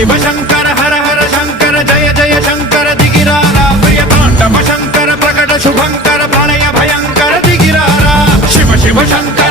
शिव शंकर हर हर शंकर जय जय शंकर दिगिरारा प्रिय तांडव शंकर प्रकट शुभंकर प्रलय भयंकर दिगिरारा शिव शिव शंकर